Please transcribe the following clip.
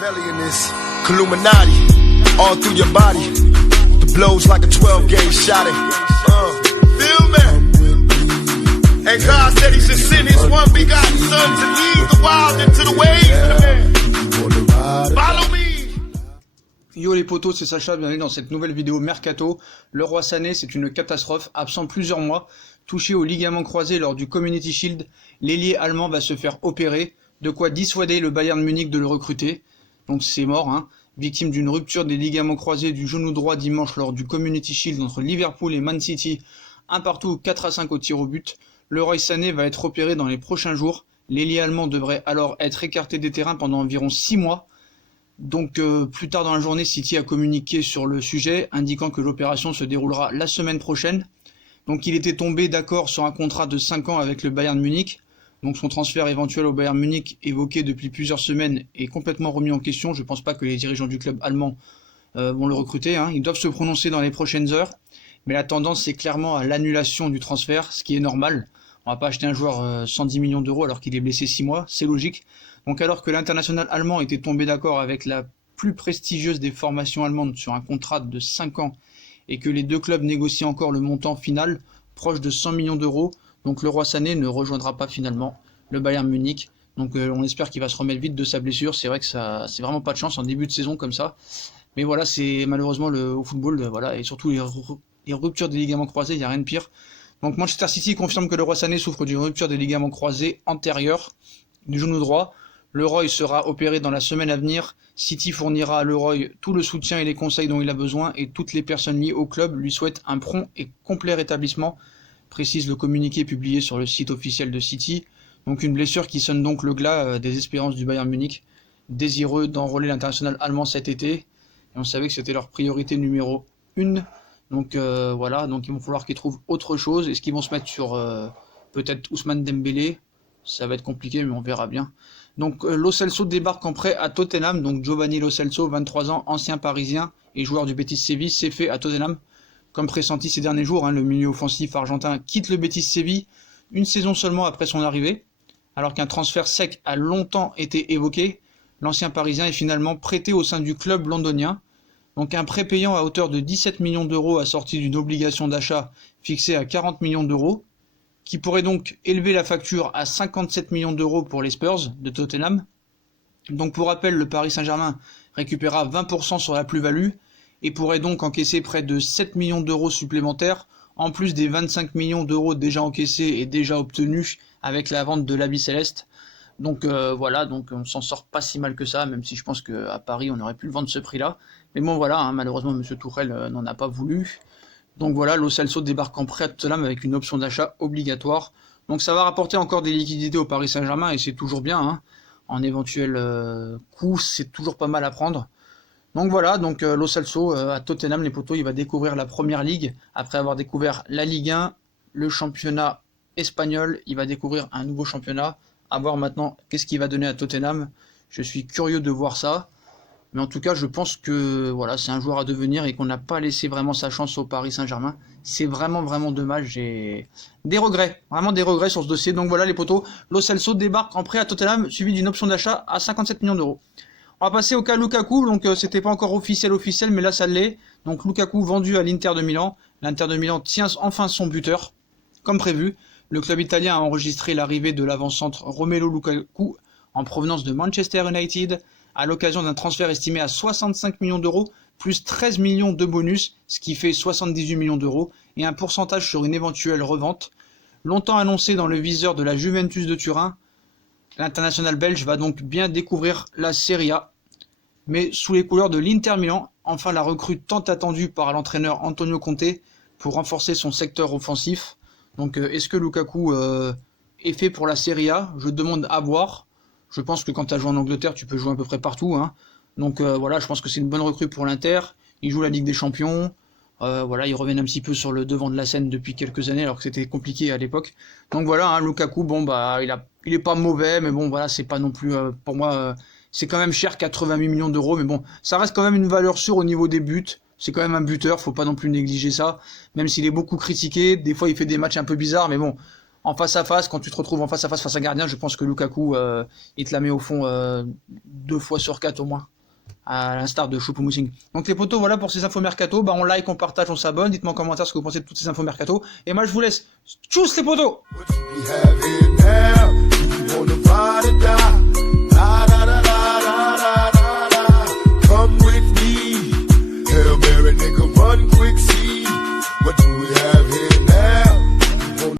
Machiavelli in this Illuminati, all through your body. The blows like a 12-gauge shot. Feel me? And God said He should send His one begotten Son to lead the wild into the ways of the man. Follow me. Yo les potos, c'est Sacha, bienvenue dans cette nouvelle vidéo Mercato. Leroy Sané, c'est une catastrophe, absent plusieurs mois, touché au ligament croisé lors du Community Shield, l'ailier allemand va se faire opérer, de quoi dissuader le Bayern Munich de le recruter. Donc c'est mort, hein. Victime d'une rupture des ligaments croisés du genou droit dimanche lors du Community Shield entre Liverpool et Man City, un partout 4-5 au tir au but. Leroy Sané va être opéré dans les prochains jours. L'ailier allemand devrait alors être écarté des terrains pendant environ 6 mois. Donc plus tard dans la journée, City a communiqué sur le sujet, indiquant que l'opération se déroulera la semaine prochaine. Donc il était tombé d'accord sur un contrat de 5 ans avec le Bayern Munich. Donc son transfert éventuel au Bayern Munich, évoqué depuis plusieurs semaines, est complètement remis en question. Je ne pense pas que les dirigeants du club allemand vont le recruter, hein. Ils doivent se prononcer dans les prochaines heures. Mais la tendance c'est clairement à l'annulation du transfert, ce qui est normal. On va pas acheter un joueur 110 millions d'euros alors qu'il est blessé 6 mois, c'est logique. Donc alors que l'international allemand était tombé d'accord avec la plus prestigieuse des formations allemandes sur un contrat de 5 ans et que les deux clubs négocient encore le montant final, proche de 100 millions d'euros, donc Leroy Sané ne rejoindra pas finalement le Bayern Munich. Donc on espère qu'il va se remettre vite de sa blessure. C'est vrai que ça, c'est vraiment pas de chance en début de saison comme ça. Mais voilà, c'est malheureusement au football, voilà, et surtout les ruptures des ligaments croisés, il n'y a rien de pire. Donc Manchester City confirme que Leroy Sané souffre d'une rupture des ligaments croisés antérieurs du genou droit. Leroy sera opéré dans la semaine à venir. City fournira à Leroy tout le soutien et les conseils dont il a besoin et toutes les personnes liées au club lui souhaitent un prompt et complet rétablissement, précise le communiqué publié sur le site officiel de City. Donc une blessure qui sonne donc le glas des espérances du Bayern Munich, désireux d'enrôler l'international allemand cet été. Et on savait que c'était leur priorité numéro 1. Donc voilà, donc il va falloir qu'ils trouvent autre chose. Est-ce qu'ils vont se mettre sur peut-être Ousmane Dembélé? Ça va être compliqué, mais on verra bien. Donc Lo Celso débarque en prêt à Tottenham. Donc Giovanni Lo Celso, 23 ans, ancien parisien et joueur du Betis Séville, s'est fait à Tottenham. Comme pressenti ces derniers jours, hein, le milieu offensif argentin quitte le Betis Séville une saison seulement après son arrivée. Alors qu'un transfert sec a longtemps été évoqué, l'ancien parisien est finalement prêté au sein du club londonien. Donc un prêt payant à hauteur de 17 millions d'euros assorti d'une obligation d'achat fixée à 40 millions d'euros, qui pourrait donc élever la facture à 57 millions d'euros pour les Spurs de Tottenham. Donc pour rappel, le Paris Saint-Germain récupérera 20% sur la plus-value et pourrait donc encaisser près de 7 millions d'euros supplémentaires, en plus des 25 millions d'euros déjà encaissés et déjà obtenus avec la vente de l'habit céleste. Donc voilà, donc on s'en sort pas si mal que ça, même si je pense qu'à Paris on aurait pu le vendre ce prix-là. Mais bon voilà, hein, malheureusement M. Tourelle n'en a pas voulu. Donc voilà, Lo Celso débarque en prêt à Tottenham avec une option d'achat obligatoire. Donc ça va rapporter encore des liquidités au Paris Saint-Germain et c'est toujours bien, hein. En éventuel coût, c'est toujours pas mal à prendre. Donc voilà, donc Lo Celso à Tottenham, les potos, il va découvrir la Première Ligue. Après avoir découvert la Ligue 1, le championnat espagnol, il va découvrir un nouveau championnat. À voir maintenant qu'est-ce qu'il va donner à Tottenham. Je suis curieux de voir ça. Mais en tout cas, je pense que voilà, c'est un joueur à devenir et qu'on n'a pas laissé vraiment sa chance au Paris Saint-Germain. C'est vraiment dommage. J'ai des regrets, vraiment des regrets sur ce dossier. Donc voilà les potos, Lo Celso débarque en prêt à Tottenham, suivi d'une option d'achat à 57 millions d'euros. On va passer au cas Lukaku, donc c'était pas encore officiel, mais là ça l'est. Donc Lukaku vendu à l'Inter de Milan. L'Inter de Milan tient enfin son buteur, comme prévu. Le club italien a enregistré l'arrivée de l'avant-centre Romelu Lukaku en provenance de Manchester United, à l'occasion d'un transfert estimé à 65 millions d'euros, plus 13 millions de bonus, ce qui fait 78 millions d'euros, et un pourcentage sur une éventuelle revente. Longtemps annoncé dans le viseur de la Juventus de Turin, l'international belge va donc bien découvrir la Serie A, mais sous les couleurs de l'Inter Milan, enfin la recrue tant attendue par l'entraîneur Antonio Conte pour renforcer son secteur offensif. Donc est-ce que Lukaku est fait pour la Serie A? Je demande à voir. Je pense que quand tu as joué en Angleterre, tu peux jouer à peu près partout, hein. Donc voilà, je pense que c'est une bonne recrue pour l'Inter. Il joue la Ligue des Champions. Voilà, ils reviennent un petit peu sur le devant de la scène depuis quelques années, alors que c'était compliqué à l'époque. Donc voilà, hein, Lukaku, bon bah il est pas mauvais, mais bon voilà, c'est pas non plus pour moi, c'est quand même cher, 88 millions d'euros, mais bon, ça reste quand même une valeur sûre au niveau des buts. C'est quand même un buteur, faut pas non plus négliger ça. Même s'il est beaucoup critiqué, des fois il fait des matchs un peu bizarres, mais bon, en face à face, quand tu te retrouves en face à face un gardien, je pense que Lukaku, il te la met au fond 2 fois sur 4 au moins, à l'instar de Choupo-Moting. Donc les potos, voilà pour ces infos mercato. Bah on like, on partage, on s'abonne. Dites-moi en commentaire ce que vous pensez de toutes ces infos mercato. Et moi je vous laisse. Tchuss les potos. What you be having now?